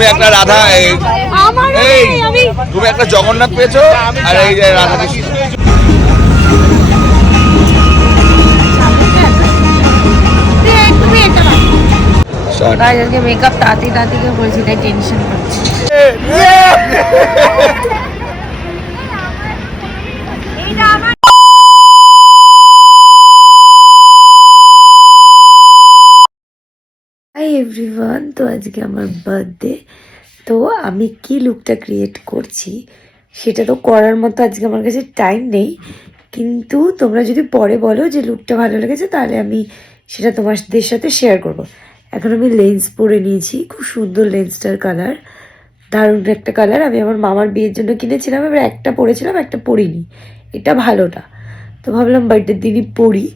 তুমি একটা রাধা তুমি একটা জগন্নাথ পেয়েছো আর এই যে রাধা কৃষ্ণ। আজকে মেকআপ তাঁতি করেছি তাই টেনশন করছি। হাই এভরিওয়ান, তো আজকে আমার বার্থডে। তো আমি কি লুকটা ক্রিয়েট করছি সেটা তো করার মতো আজকে আমার কাছে টাইম নেই, কিন্তু তোমরা যদি পরে বলো যে লুকটা ভালো লেগেছে তাহলে আমি সেটা তোমাদের সাথে শেয়ার করব। এখন আমি লেন্স পরে নিয়েছি, খুব সুন্দর লেন্সটার কালার, দারুণ একটা কালার। আমি আমার মামার বিয়ের জন্য কিনেছিলাম, এবার একটা পরেছিলাম একটা পরিনি, এটা ভালোটা। তো ভাবলাম বার্থডের দিনই পরি,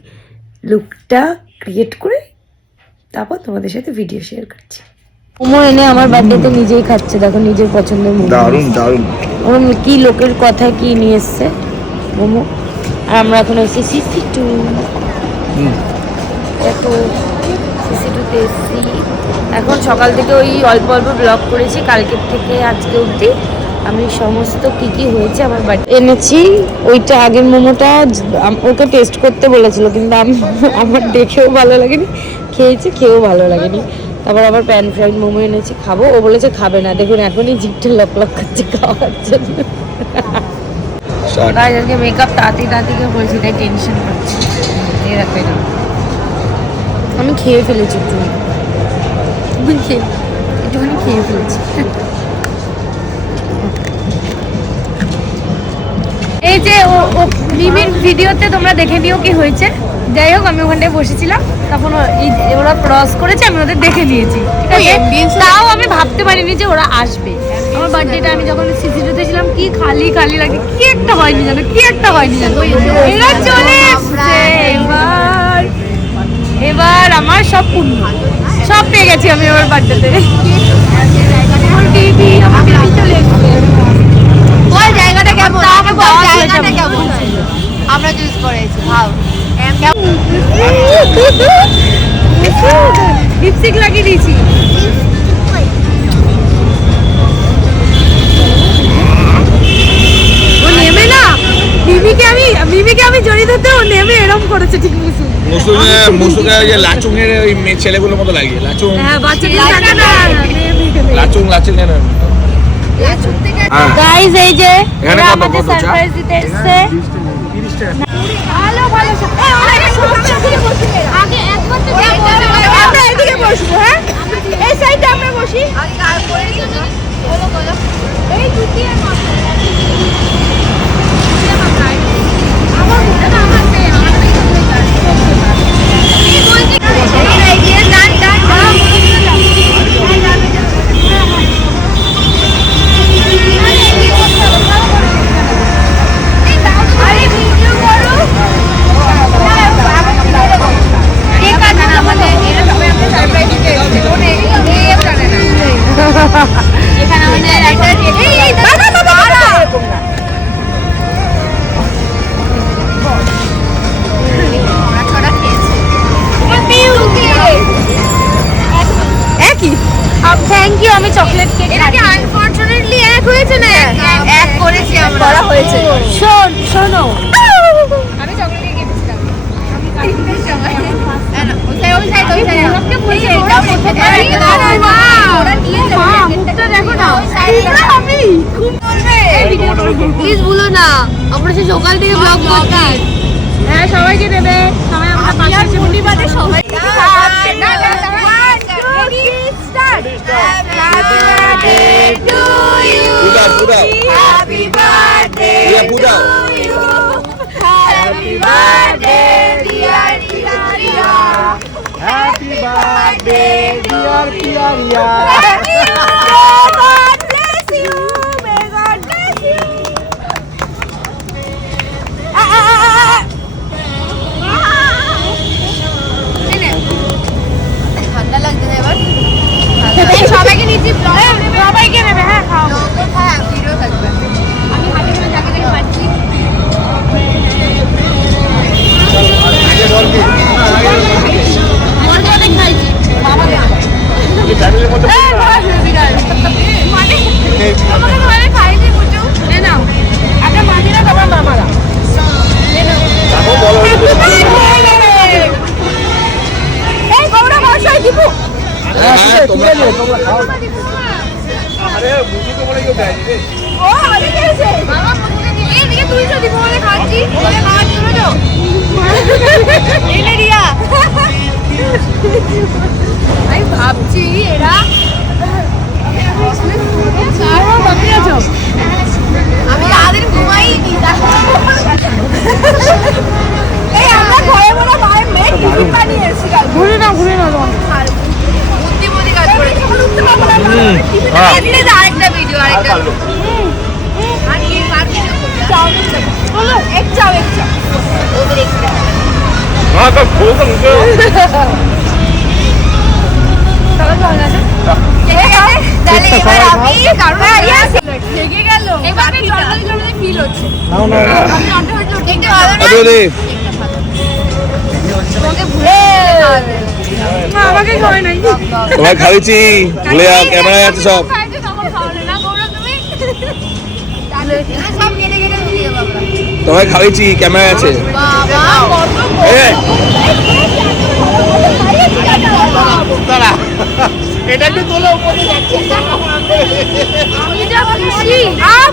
লুকটা ক্রিয়েট করে তারপর তোমাদের সাথে ভিডিও শেয়ার করছি। মোমো এনে আমার বার্থডেতে নিজেই খাচ্ছে, দেখো নিজের পছন্দের মোমো। দারুণ দারুণ। ওর কি লোকের কথায় কি নিয়ে এসছে মোমো। আর আমরা এখন এসেছি সিসি2। তো সিসি2তে এসেছি। এখন সকাল থেকে ওই অল্প অল্প ব্লগ করেছি, কালকের থেকে আজকে অবধি আমি সমস্ত কি হয়েছে আমার বাড়ি এনেছি। ওইটা আগের মোমোটা ওকে টেস্ট করতে বলেছিল, কিন্তু আমার দেখেও ভালো লাগেনি, খেয়েও ভালো লাগেনি। তারপর আবার প্যান ফ্রাইড মোমো এনেছি, খাবো। ও বলেছে খাবে না, দেখুন এখনই জিভটা লক করছে খাওয়ার জন্য। আজকে মেকআপ তাঁতি করেছি তাই টেনশন করছি। আমি খেয়ে ফেলেছি একটুখানি খেয়ে ফেলেছি। এই যে ও মিমির ভিডিওতে তোমরা দেখে নিও কি হয়েছে। যাই হোক, আমি ওখানটায় বসেছিলাম, তখন ওরা ক্রস করেছে, আমি ওদের দেখে নিয়েছি, ঠিক আছে। তাও আমি ভাবতে পারিনি যে ওরা আসবে। আমার বার্থডেটা আমি যখন সিসিটিভিতে ছিলাম কি খালি লাগে, কি একটা হয়নি জানো। এরা চলে এসছে। এবার আমার সব পূর্ণ, সব পেয়ে গেছি আমি আমার বার্থডেতে। আমার বেবি চলে এসছে। ওই জায়গাটা কেমন? আমরা চুজ করেছি, ভাব লিপস্টিক লাগিয়ে দিয়েছি। ও নেমে না, মিমিকে আমি জড়িয়ে ধরতে, ও নেমে এরকম করেছে। ঠিক মুসুকে যে লাচুঙের ওই মেয়ে ছেলেগুলোর মতো লাগে। লাচুং, হ্যাঁ বাচ্চাদের লাগে না, লাচুং কেন? গাইস এই যে এখানে এরা কত আমাদের কত চা? সারপ্রাইজ দিতে এসেছে। ভালো আগে একবার তো আমরা এদিকে বসবো। হ্যাঁ এই সাইডে আমরা বসি। আগে কাজ করে নিও না। বলো এই দুটিয়ে মাথা আমার মুখে না আমার মেয়ে আমারই তো হয়ে যায়। কি বলছি এই যে ডান থ্যাংক ইউ। আমি চকলেট কেক, এটা কি আনফরচুনেটলি এক হয়েছে না? এক করেছি আমরা, করা হয়েছে। শোনো আমি চকলেট কেক এনেছিলাম। প্লিজ ভুলো না, আমরা সে সকাল থেকে ব্লগ করছি। হ্যাঁ সবাইকে দেবে, সবাই আমরা পাশে পরিবারে সবাই। Happy birthday to you. Happy birthday to you. Happy birthday dear Priya. Happy birthday dear Priya. God bless you. May God bless you. ঠান্ডা লাগছে না এবার? সবাইকে নিচ্ছি, সবাইকে নেবে। হ্যাঁ খাও, হ্যাঁ ভিডিও থাকবে। আমি হাতে করে যাকে যাকে পাচ্ছি। খাইছি আরে মুসুকে বলে কেউ দেয় রে। ও আগে গেছে বাবা মুখে দিয়ে এদিকে তুই তো দিব বলে খাচ্ছি বলে খাওয়াচ্ছি তো এনে রিয়া আমি ভাবছি এরা আমি রাতের ঘুমাইনি এই আমরা ঘরে বলে মায়ের মেয়ে টিফিন বানিয়ে এসেছি ঘুরে না বুদ্ধিমতি কাজ করেছি উঠতে পারবো না টিফিন আরেকটা ভিডিও আরেকটা আর কি বাকি বলো এক চাও ওদের একটা হ্যাঁ তো খুব মুখে তাহলে এবার আমি কারণ লেগে গেল এবার জলদি ফিল হচ্ছে আমি অন্তে হইলো দেখতে ভালো না আরে তোমাকে ভুলে মা আমাকে খাওয়াই নাই তোমায় খাইছি ভুলে ক্যামেরায় আছে সব সব কেটে কেটে দিয়ে বাবা তোমায় খাইছি ক্যামেরায় আছে বাবা কত এ দাঁড়া এটা একটু তোলো উপরে যাচ্ছে আমি যা খুশি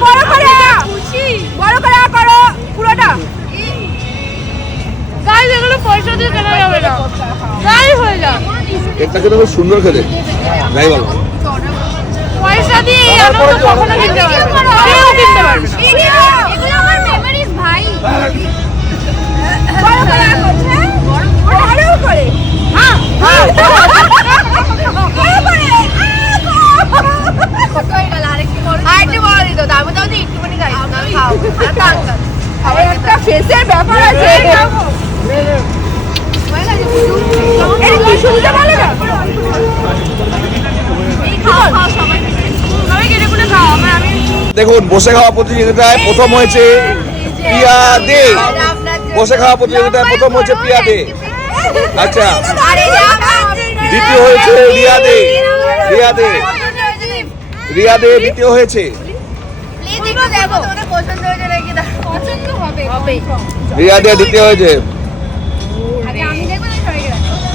বড় করে খুশি বড় করে করো পুরোটা গাইস এগুলো পয়সা দিয়ে কেনা যাবে না গাই হয়ে যা এটা কিন্তু খুব সুন্দর খেতে যাই বলো পয়সা দিয়ে এই আনন্দ কখনো কিনতে পারবে না কেউ কিনতে পারবে না এগুলো আমার মেমোরিজ ভাই বড় করে করছে বড় করে হ্যাঁ বড় করে কই গেল আরেকটু বড় দিত দাম দাও তো একটুখানি গাইস না খাও আর একটা ফেসের ব্যাপার আছে এই কি শুনতে ভালো না এই খাও সবাই কেটে করে খাও আমি দেখুন বসে খাওয়া প্রতিযোগিতায় প্রথম হয়েছে পিয়া দে বসে খাওয়া প্রতিযোগিতায় প্রথম হয়েছে পিয়া দে আচ্ছা দ্বিতীয় হয়েছে রিয়া দে দ্বিতীয় হয়েছে প্লিজ একটু দেখো তোমাদের পছন্দ হয়েছে নাকি পছন্দ হবে রিয়া দে দ্বিতীয় হয়েছে আগে আমি দেখব না সবাইকে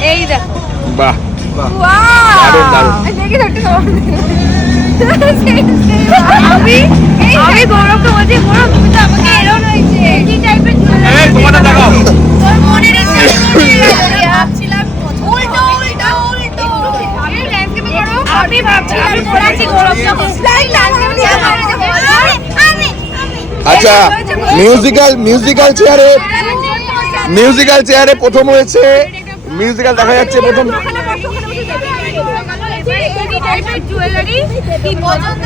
এই দেখো বাহ ওয়াও দারুণ। দেখি তো একটু আমি গৌরবকে বলছি গৌরব তুমি তো আমাকে এরকম হয়েছে কি টাইপের এই তোমারটা দেখাও তোর মনের ইচ্ছা ভাবছিলাম উল্টো আমি ল্যান্ডস্কেপে করো আমি ভাবছিলাম করেছি গৌরবকে আমি আচ্ছা মিউজিক্যাল চেয়ারে প্রথম হয়েছে মিউজিক্যাল দেখা যাচ্ছে প্রথম জুয়েলারি কি পছন্দ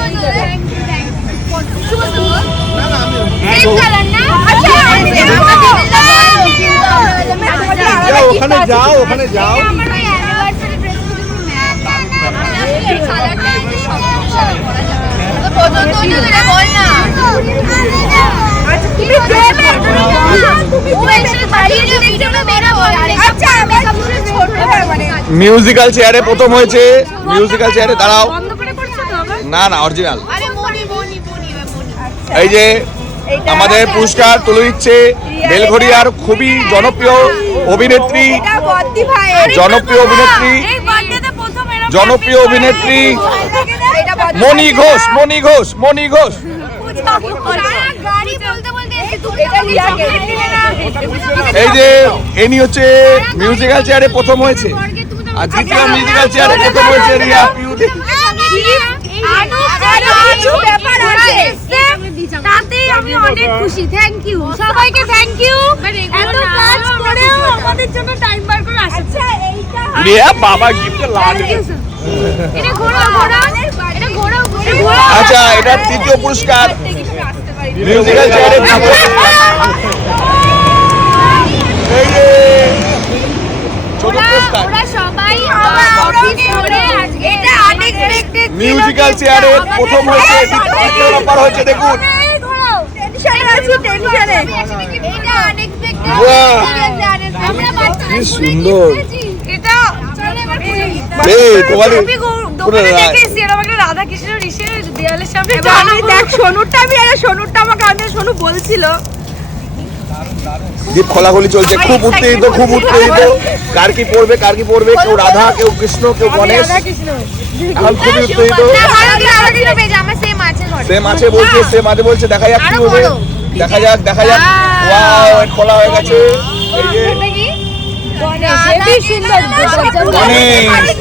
ওখানে যাও মিউজিক্যাল চেয়ারে প্রথম হয়েছে মিউজিক্যাল চেয়ারে দাঁড়াও না অরিজিনাল এই যে আমাদের পুরস্কার তুলে দিচ্ছে বেলঘড়িয়ার খুবই জনপ্রিয় অভিনেত্রী মণি ঘোষ এই যে এনি হচ্ছে মিউজিক্যাল চেয়ারে প্রথম হয়েছে আর দ্বিতীয় মিউজিক্যাল চেয়ারে প্রথম হয়েছে রিয়া পিউদি তাতেই আমি অনেক খুশি থ্যাংক ইউ সবাইকে থ্যাংক ইউ এত কাজ করেও আমাদের জন্য টাইম বার করে আসছে রিয়া বাবা গিফট লাগে এটা ঘোড়া এটা ঘোড়া আচ্ছা এটা তৃতীয় পুরস্কার মিউজিক্যাল চেয়ারে এই যে চতুর্থ পুরস্কার ওরা সবাই অফিস করে আজকে এটা আনএক্সপেক্টেড মিউজিক্যাল চেয়ারে প্রথম হয়েছে দ্বিতীয় নাম্বার হয়েছে দেখুন টেনশনে এটা আনএক্সপেক্টেড বাহ! আমরা বাচ্চা কি সুন্দর এটা এই তোমার দোকানে দেখেছি এরকম একটা রাধা কৃষ্ণ ঋষির দেয়ালের সামনে আমি দেখ সোনুরটা আমি আরে সোনুরটা আমাকে আনতে সোনু বলছিল দীপ খোলাখুলি চলছে, খুব উত্তেজিত, খুব উত্তেজিত। কার কি পড়বে, কার কি পড়বে, কেউ রাধা, কেউ কৃষ্ণ, কেউ গণেশ। এখন খুবই উত্তেজিত। সেম আছে বলছে, সেম আছে বলছে, দেখা যাক কি হবে, দেখা যাক, দেখা যাক। ওয়াও, খোলা হয়ে গেছে। এই যে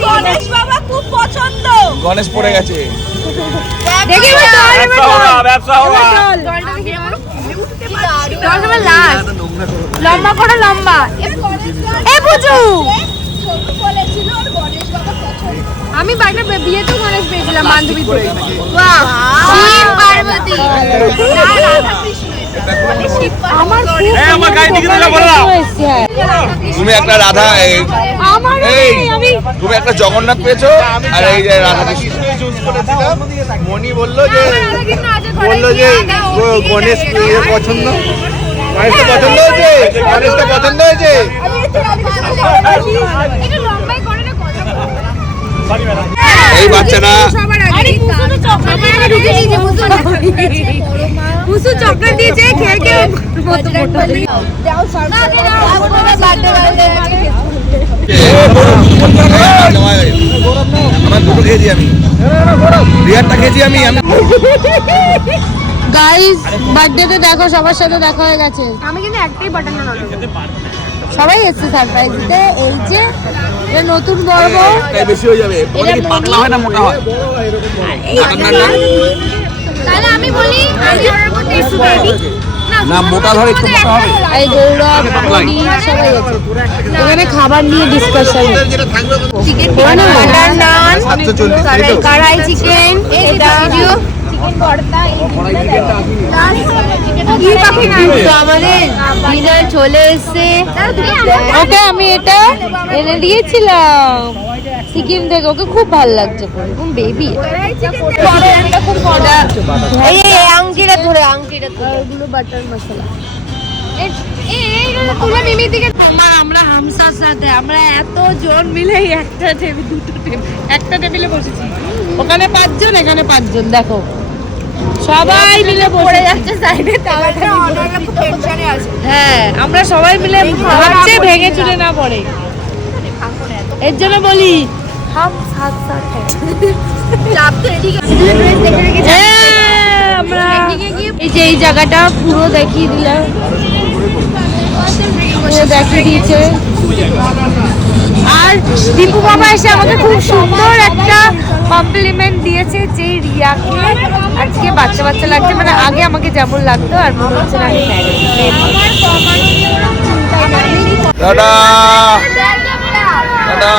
গণেশ বাবা খুব পছন্দ। গণেশ পড়ে গেছে। দেখি লম্বা করে লম্বা। এ বুঝু আমি বাড়িতে বিয়েতেও গণেশ পেয়েছিলাম বান্ধবী করে। বাহ, শিব পার্বতী। আমার তুমি একটা রাধা, তুমি একটা জগন্নাথ পেয়েছো, আর এই যে রাধা কৃষ্ণ। মনি বললো যে গণেশ পছন্দ, গণেশটা পছন্দ হয়েছে, গণেশটা পছন্দ হয়েছে। এই বাচ্চাটা চকলেট দিয়েছে, খেয়ে খেয়ে আমার দুটো খেয়েছি আমি, রিয়ারটা খেয়েছি আমি। গাইস বার্থডেতে দেখো সবার সাথে দেখা হয়ে গেছে। আমি কিন্তু একটাই বাটন সবাই এসছে সারপ্রাইজ দিতে। এই যে এটা নতুন বড় বউ, তাই বেশি হয়ে যাবে। ওটা কি পাতলা হয় না মোটা হয়? তাহলে আমি বলি আমি অর্ডার করতে একটু বেবি না, মোটা ধরে একটু মোটা হবে। এই গৌরব মনি সবাই আছে এখানে খাবার নিয়ে ডিসকাশন। চিকেন বাটার নান, 740 কড়াই চিকেন, এটা ভিডিও আমাদের ডিনার চলে এসছে। ওকে আমি এটা এনে দিয়েছিলাম সিকিম থেকে, ওকে খুব ভালো লাগছে বেবি। এই আংটিটা ধরে, আংটিটা ওগুলো বাটার মশলা। আমরা হামসার সাথে আমরা এত জন মিলে একটা টেবিল, দুটো টেবিল, একটা টেবিলে বসেছি। ওখানে 5 জন, এখানে 5 জন, দেখো সবাই মিলে পড়ে যাচ্ছে সাইডে। হ্যাঁ, আমরা সবাই মিলে ভাবছে ভেঙে চুরে না পড়ে, এর জন্য বলি আমরা এই যে এই জায়গাটা পুরো দেখিয়ে দিলাম, পুরো দেখিয়ে দিয়েছে। আর দীপু বাবা এসে আমাকে খুব সুন্দর একটা কমপ্লিমেন্ট দিয়েছে যে রিয়াকে আজকে বাচ্চা বাচ্চা লাগছে, মানে আগে আমাকে যেমন লাগতো আর মনে হচ্ছে না আমি টাটা টাটা।